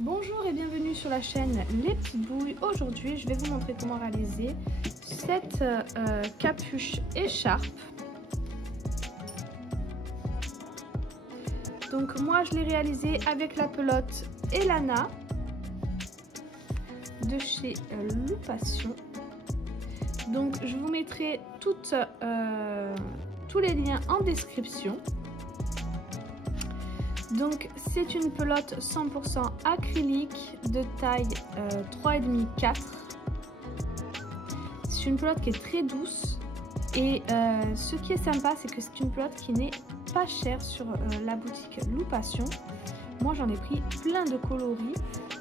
Bonjour et bienvenue sur la chaîne Les Petites Bouilles. Aujourd'hui, je vais vous montrer comment réaliser cette capuche écharpe. Donc moi, je l'ai réalisée avec la pelote Elana de chez Loupation. Donc je vous mettrai tous les liens en description. Donc c'est une pelote 100% acrylique de taille 3,5-4. C'est une pelote qui est très douce et ce qui est sympa, c'est que c'est une pelote qui n'est pas chère sur la boutique Loupation. Moi j'en ai pris plein de coloris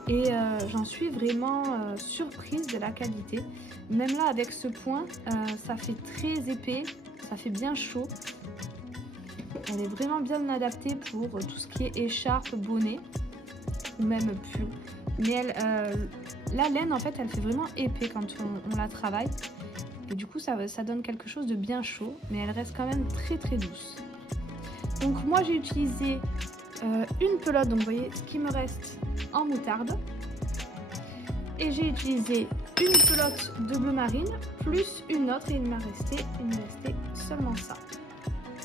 et j'en suis vraiment surprise de la qualité. Même là avec ce point, ça fait très épais, ça fait bien chaud. Elle est vraiment bien adaptée pour tout ce qui est écharpe, bonnet ou même pull. Mais la laine, en fait, elle fait vraiment épais quand on la travaille. Et du coup, ça donne quelque chose de bien chaud, mais elle reste quand même très très douce. Donc moi, j'ai utilisé une pelote, donc vous voyez ce qui me reste en moutarde. Et j'ai utilisé une pelote de bleu marine, plus une autre, et il me restait seulement ça.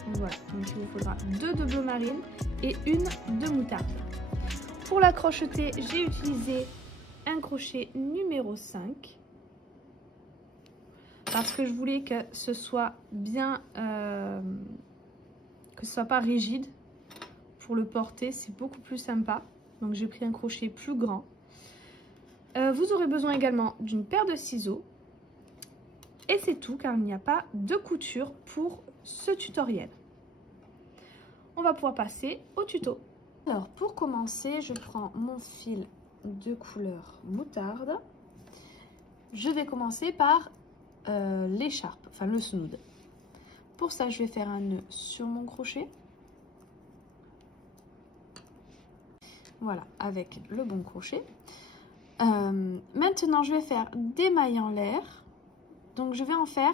Donc voilà, donc il vous faudra 2 de bleu marine et une de moutarde. Pour la crocheter, j'ai utilisé un crochet numéro 5 parce que je voulais que ce soit bien, que ce soit pas rigide. Pour le porter, c'est beaucoup plus sympa. Donc j'ai pris un crochet plus grand. Vous aurez besoin également d'une paire de ciseaux. Et c'est tout, car il n'y a pas de couture pour ce tutoriel. On va pouvoir passer au tuto. Alors pour commencer, je prends mon fil de couleur moutarde. Je vais commencer par l'écharpe, enfin le snood. Pour ça, je vais faire un nœud sur mon crochet. Voilà, avec le bon crochet. Maintenant, je vais faire des mailles en l'air. Donc je vais en faire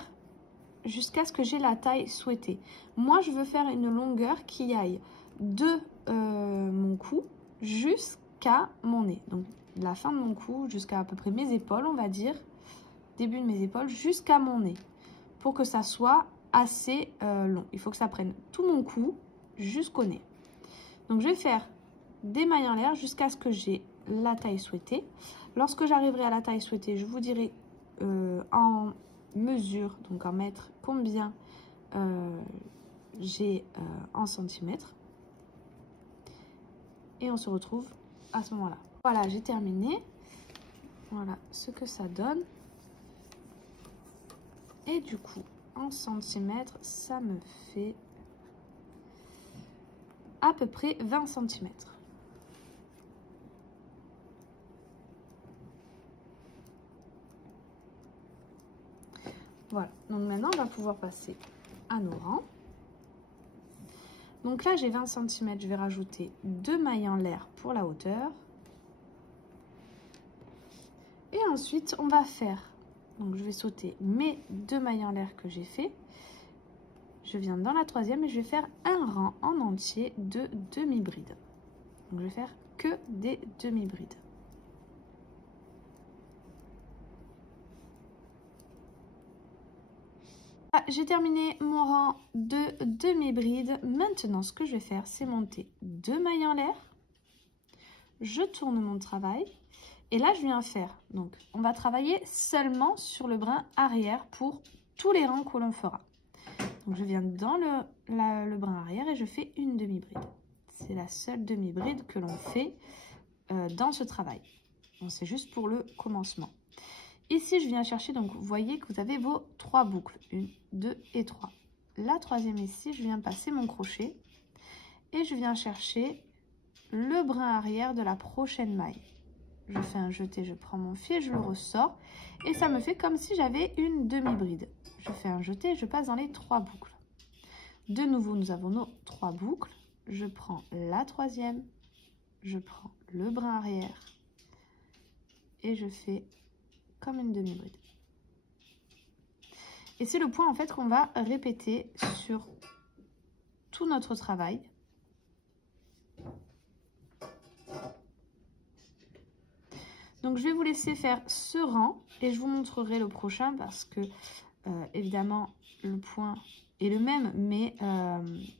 jusqu'à ce que j'ai la taille souhaitée. Moi, je veux faire une longueur qui aille de mon cou jusqu'à mon nez. Donc la fin de mon cou jusqu'à peu près mes épaules, on va dire. Début de mes épaules jusqu'à mon nez. Pour que ça soit assez long. Il faut que ça prenne tout mon cou jusqu'au nez. Donc je vais faire des mailles en l'air jusqu'à ce que j'ai la taille souhaitée. Lorsque j'arriverai à la taille souhaitée, je vous dirai en mesure, donc en mètres, combien j'ai en centimètres. Et on se retrouve à ce moment-là. Voilà, j'ai terminé. Voilà ce que ça donne. Et du coup, en centimètres, ça me fait à peu près 20 centimètres. Voilà, donc maintenant on va pouvoir passer à nos rangs. Donc là j'ai 20 cm, je vais rajouter 2 mailles en l'air pour la hauteur. Et ensuite on va faire, donc je vais sauter mes 2 mailles en l'air que j'ai fait. Je viens dans la troisième et je vais faire un rang en entier de demi-brides. Donc je vais faire que des demi-brides. J'ai terminé mon rang de demi-bride. Maintenant, ce que je vais faire, c'est monter 2 mailles en l'air. Je tourne mon travail. Et là, je viens faire. Donc, on va travailler seulement sur le brin arrière pour tous les rangs que l'on fera. Donc, je viens dans le brin arrière et je fais une demi-bride. C'est la seule demi-bride que l'on fait dans ce travail. C'est juste pour le commencement. Ici, je viens chercher, donc vous voyez que vous avez vos 3 boucles, 1, 2 et 3. La troisième ici, je viens passer mon crochet et je viens chercher le brin arrière de la prochaine maille. Je fais un jeté, je prends mon fil, je le ressors et ça me fait comme si j'avais une demi-bride. Je fais un jeté, je passe dans les 3 boucles. De nouveau, nous avons nos 3 boucles. Je prends la troisième, je prends le brin arrière et je fais comme une demi-bride. Et c'est le point en fait qu'on va répéter sur tout notre travail. Donc je vais vous laisser faire ce rang et je vous montrerai le prochain parce que évidemment le point est le même, mais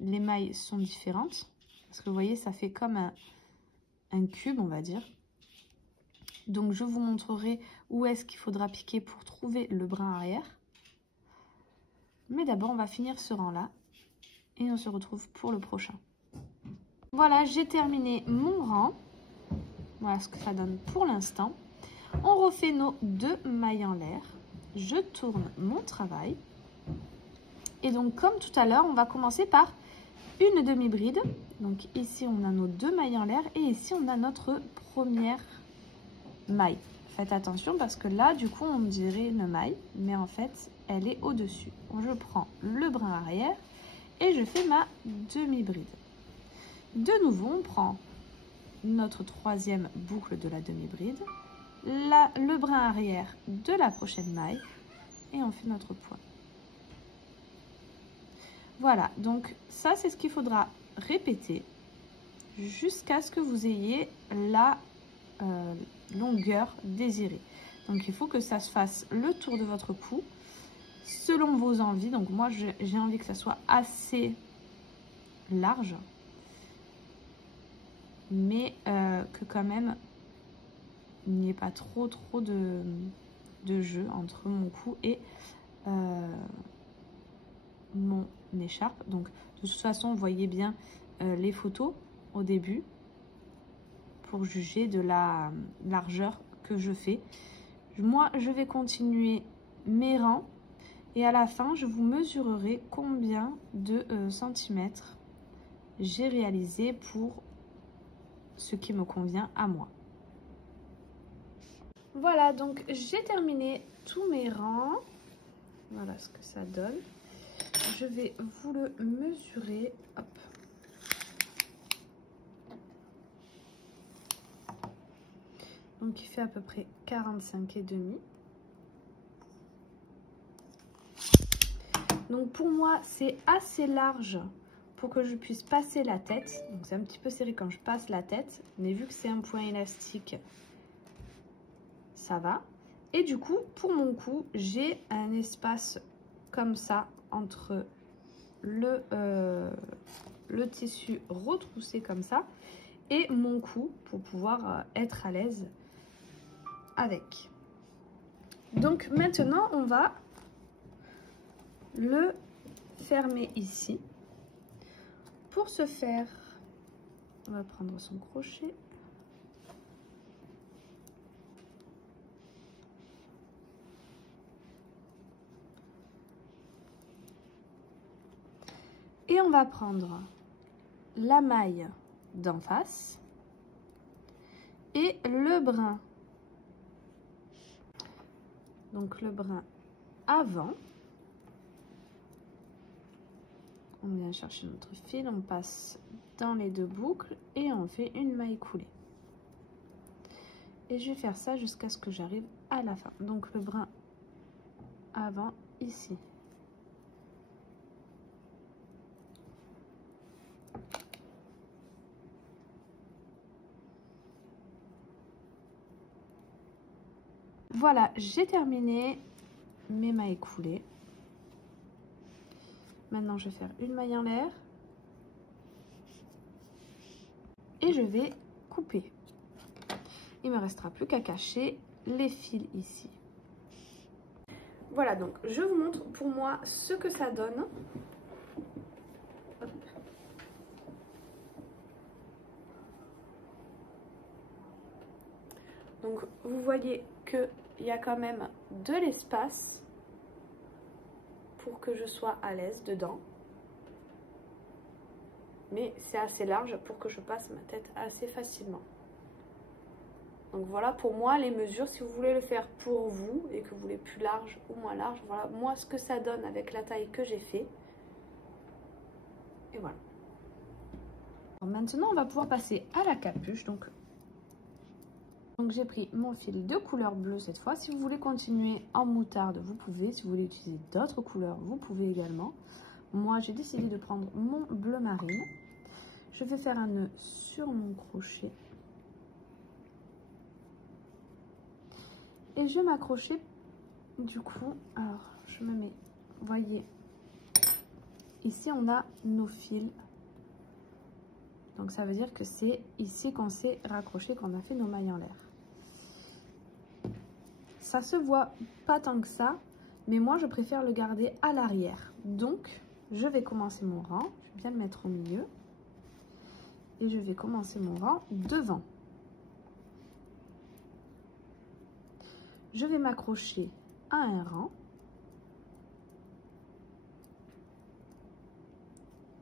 les mailles sont différentes. Parce que vous voyez, ça fait comme un cube, on va dire. Donc je vous montrerai où est-ce qu'il faudra piquer pour trouver le brin arrière. Mais d'abord, on va finir ce rang-là et on se retrouve pour le prochain. Voilà, j'ai terminé mon rang. Voilà ce que ça donne pour l'instant. On refait nos 2 mailles en l'air. Je tourne mon travail. Et donc, comme tout à l'heure, on va commencer par une demi-bride. Donc ici, on a nos 2 mailles en l'air et ici, on a notre première maille. Faites attention parce que là, du coup, on dirait une maille, mais en fait, elle est au-dessus. Je prends le brin arrière et je fais ma demi-bride. De nouveau, on prend notre 3e boucle de la demi-bride, le brin arrière de la prochaine maille et on fait notre point. Voilà, donc ça, c'est ce qu'il faudra répéter jusqu'à ce que vous ayez la longueur désirée. Donc il faut que ça se fasse le tour de votre cou selon vos envies. Donc moi j'ai envie que ça soit assez large, mais que quand même il n'y ait pas trop de jeu entre mon cou et mon écharpe. Donc de toute façon, vous voyez bien les photos au début pour juger de la largeur que je fais. Moi, je vais continuer mes rangs et à la fin, je vous mesurerai combien de centimètres j'ai réalisé pour ce qui me convient à moi. Voilà, donc j'ai terminé tous mes rangs. Voilà ce que ça donne. Je vais vous le mesurer. Hop. Donc il fait à peu près 45,5. Donc pour moi, c'est assez large pour que je puisse passer la tête. Donc c'est un petit peu serré quand je passe la tête, mais vu que c'est un point élastique, ça va. Et du coup, pour mon cou, j'ai un espace comme ça entre le tissu retroussé comme ça et mon cou pour pouvoir être à l'aise avec. Donc maintenant, on va le fermer ici. Pour ce faire, on va prendre son crochet. Et on va prendre la maille d'en face et le brin. Donc le brin avant. On vient chercher notre fil, on passe dans les 2 boucles et on fait une maille coulée. Et je vais faire ça jusqu'à ce que j'arrive à la fin. Donc le brin avant ici. Voilà, j'ai terminé mes mailles coulées. Maintenant, je vais faire une maille en l'air et je vais couper. Il ne me restera plus qu'à cacher les fils ici. Voilà, donc je vous montre pour moi ce que ça donne. Hop. Donc vous voyez qu'il y a quand même de l'espace pour que je sois à l'aise dedans. Mais c'est assez large pour que je passe ma tête assez facilement. Donc voilà pour moi les mesures, si vous voulez le faire pour vous et que vous voulez plus large ou moins large, voilà moi ce que ça donne avec la taille que j'ai fait. Et voilà. Alors maintenant on va pouvoir passer à la capuche. Donc j'ai pris mon fil de couleur bleue cette fois. Si vous voulez continuer en moutarde, vous pouvez. Si vous voulez utiliser d'autres couleurs, vous pouvez également. Moi, j'ai décidé de prendre mon bleu marine. Je vais faire un nœud sur mon crochet. Et je vais m'accrocher du coup. Alors je me mets, vous voyez, ici on a nos fils. Donc ça veut dire que c'est ici qu'on s'est raccroché, qu'on a fait nos mailles en l'air. Ça se voit pas tant que ça, mais moi je préfère le garder à l'arrière. Donc je vais commencer mon rang, je vais bien le mettre au milieu. Et je vais commencer mon rang devant. Je vais m'accrocher à un rang.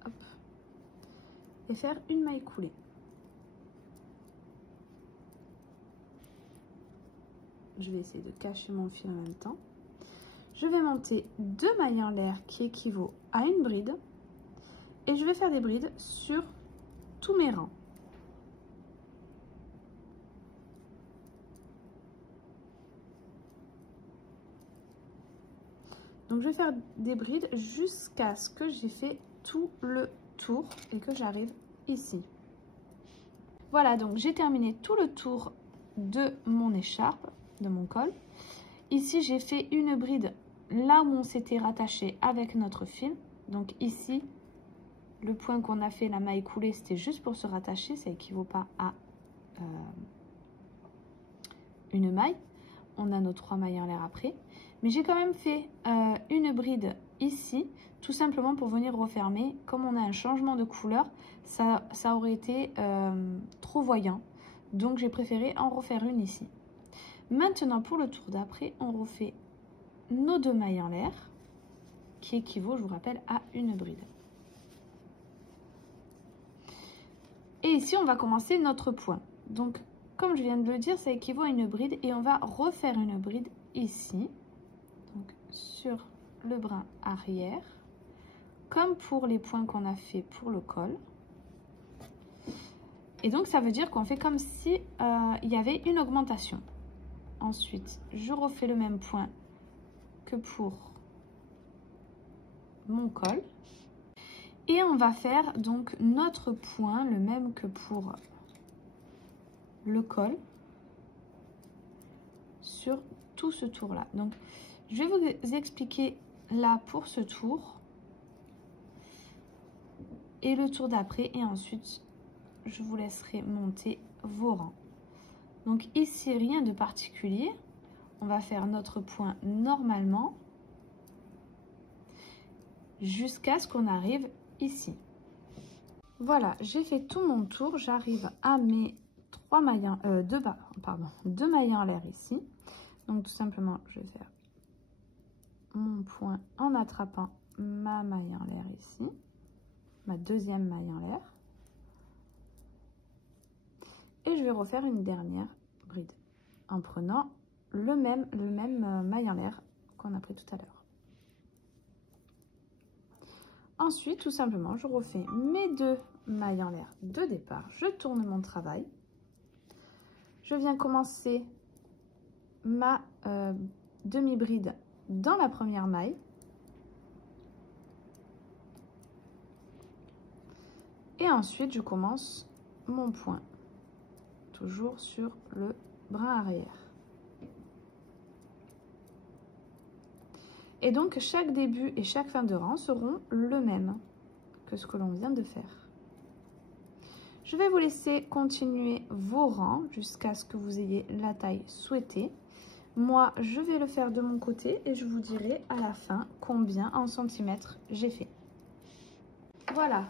Hop. Et faire une maille coulée. Je vais essayer de cacher mon fil en même temps. Je vais monter 2 mailles en l'air qui équivaut à une bride. Et je vais faire des brides sur tous mes rangs. Donc je vais faire des brides jusqu'à ce que j'ai fait tout le tour et que j'arrive ici. Voilà, donc j'ai terminé tout le tour de mon écharpe, de mon col. Ici j'ai fait une bride là où on s'était rattaché avec notre fil. Donc ici, le point qu'on a fait, la maille coulée, c'était juste pour se rattacher, ça équivaut pas à une maille. On a nos 3 mailles en l'air après. Mais j'ai quand même fait une bride ici, tout simplement pour venir refermer. Comme on a un changement de couleur, ça aurait été trop voyant. Donc j'ai préféré en refaire une ici. Maintenant pour le tour d'après, on refait nos 2 mailles en l'air, qui équivaut, je vous rappelle, à une bride. Et ici, on va commencer notre point. Donc, comme je viens de le dire, ça équivaut à une bride et on va refaire une bride ici, donc sur le brin arrière, comme pour les points qu'on a fait pour le col. Et donc, ça veut dire qu'on fait comme si il y avait une augmentation. Ensuite, je refais le même point que pour mon col. Et on va faire donc notre point, le même que pour le col, sur tout ce tour-là. Donc, je vais vous expliquer là pour ce tour et le tour d'après. Et ensuite, je vous laisserai monter vos rangs. Donc ici, rien de particulier. On va faire notre point normalement jusqu'à ce qu'on arrive ici. Voilà, j'ai fait tout mon tour. J'arrive à mes 2 mailles en l'air ici. Donc tout simplement, je vais faire mon point en attrapant ma maille en l'air ici, ma 2e maille en l'air. Et je vais refaire une dernière bride en prenant le même maille en l'air qu'on a pris tout à l'heure. Ensuite, tout simplement, je refais mes 2 mailles en l'air de départ. Je tourne mon travail. Je viens commencer ma demi-bride dans la première maille. Et ensuite, je commence mon point, toujours sur le brin arrière. Et donc, chaque début et chaque fin de rang seront le même que ce que l'on vient de faire. Je vais vous laisser continuer vos rangs jusqu'à ce que vous ayez la taille souhaitée. Moi, je vais le faire de mon côté et je vous dirai à la fin combien en centimètres j'ai fait. Voilà,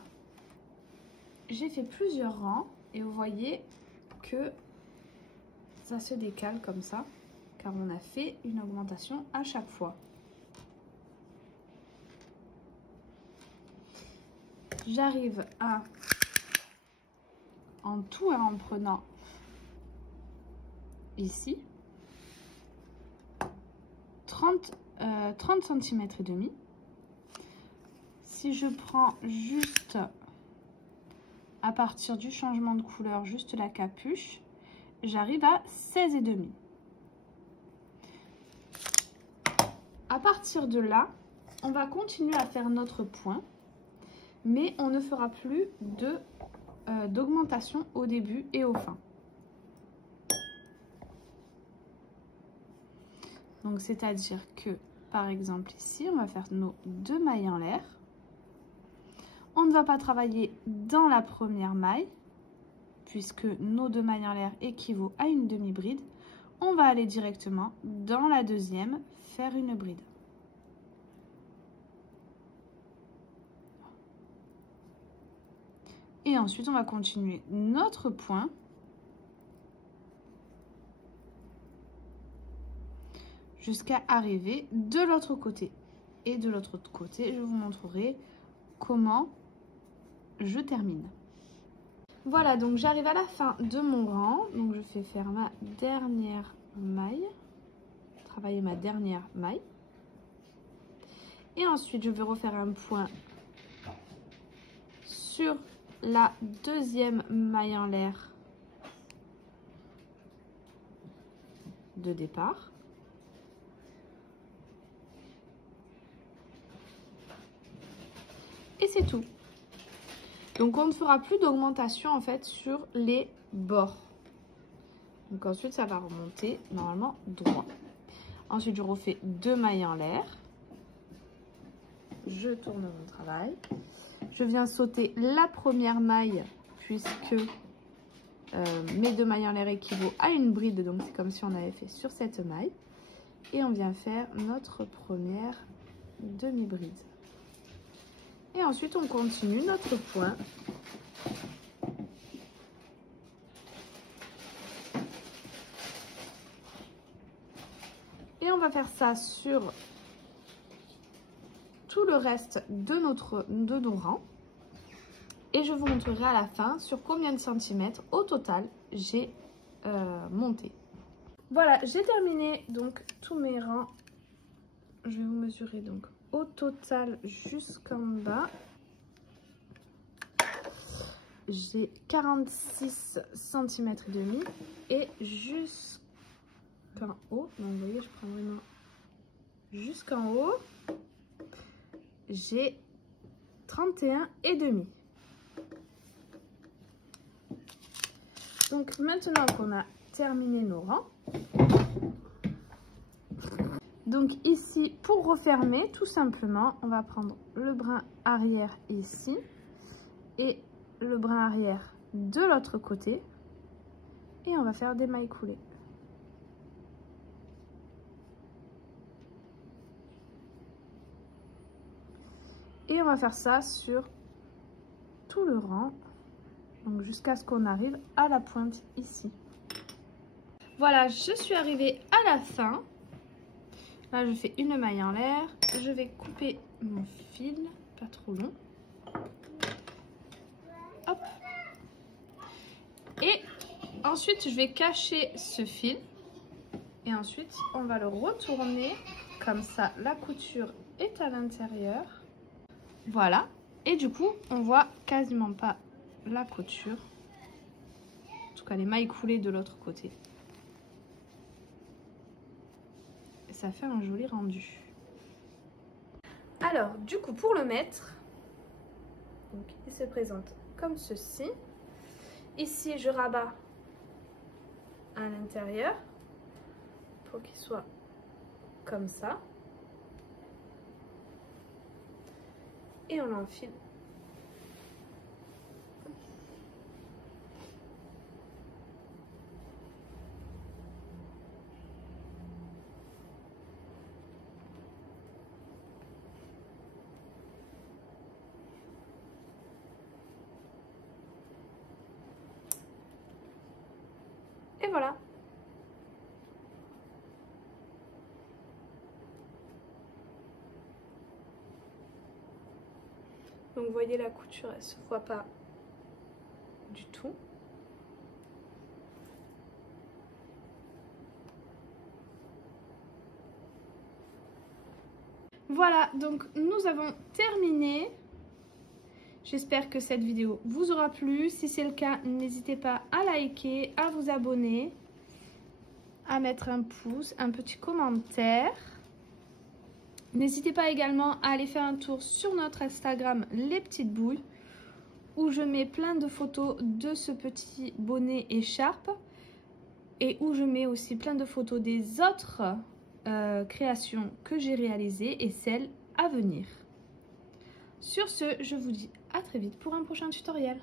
j'ai fait plusieurs rangs et vous voyez que ça se décale comme ça, car on a fait une augmentation à chaque fois. J'arrive à, en tout en prenant ici, 30 cm et demi. Si je prends juste à partir du changement de couleur, juste la capuche, j'arrive à 16,5. À partir de là, on va continuer à faire notre point, mais on ne fera plus d'augmentation au début et au fin. Donc c'est-à-dire que par exemple ici, on va faire nos 2 mailles en l'air. On ne va pas travailler dans la première maille, puisque nos 2 mailles en l'air équivaut à une demi-bride. On va aller directement dans la deuxième, faire une bride. Et ensuite, on va continuer notre point. Jusqu'à arriver de l'autre côté. Et de l'autre côté, je vous montrerai comment je termine. Voilà, donc j'arrive à la fin de mon rang. Donc je fais faire ma dernière maille. Travailler ma dernière maille. Et ensuite, je vais refaire un point sur la deuxième maille en l'air de départ. Et c'est tout. Donc on ne fera plus d'augmentation en fait sur les bords. Donc ensuite ça va remonter normalement droit. Ensuite je refais 2 mailles en l'air. Je tourne mon travail. Je viens sauter la première maille puisque mes 2 mailles en l'air équivaut à une bride. Donc c'est comme si on avait fait sur cette maille. Et on vient faire notre première demi-bride. Et ensuite, on continue notre point. Et on va faire ça sur tout le reste de nos rangs. Et je vous montrerai à la fin sur combien de centimètres au total j'ai monté. Voilà, j'ai terminé donc tous mes rangs. Je vais vous mesurer donc au total jusqu'en bas. J'ai 46 cm et demi et jusqu'en haut, donc vous voyez je prends vraiment jusqu'en haut, j'ai 31 et demi. Donc maintenant qu'on a terminé nos rangs, donc ici, pour refermer, tout simplement, on va prendre le brin arrière ici et le brin arrière de l'autre côté. Et on va faire des mailles coulées. Et on va faire ça sur tout le rang, donc jusqu'à ce qu'on arrive à la pointe ici. Voilà, je suis arrivée à la fin. Là, je fais une maille en l'air. Je vais couper mon fil, pas trop long. Hop. Et ensuite, je vais cacher ce fil. Et ensuite, on va le retourner. Comme ça, la couture est à l'intérieur. Voilà. Et du coup, on voit quasiment pas la couture. En tout cas, les mailles coulées de l'autre côté. Ça fait un joli rendu. Alors, du coup, pour le mettre, donc, il se présente comme ceci. Ici, je rabats à l'intérieur pour qu'il soit comme ça. Et on l'enfile. Et voilà. Donc vous voyez la couture, elle se voit pas du tout. Voilà, donc nous avons terminé. J'espère que cette vidéo vous aura plu. Si c'est le cas, n'hésitez pas à liker, à vous abonner, à mettre un pouce, un petit commentaire. N'hésitez pas également à aller faire un tour sur notre Instagram Les Petites Boules, où je mets plein de photos de ce petit bonnet écharpe et où je mets aussi plein de photos des autres créations que j'ai réalisées et celles à venir. Sur ce, je vous dis à très vite pour un prochain tutoriel.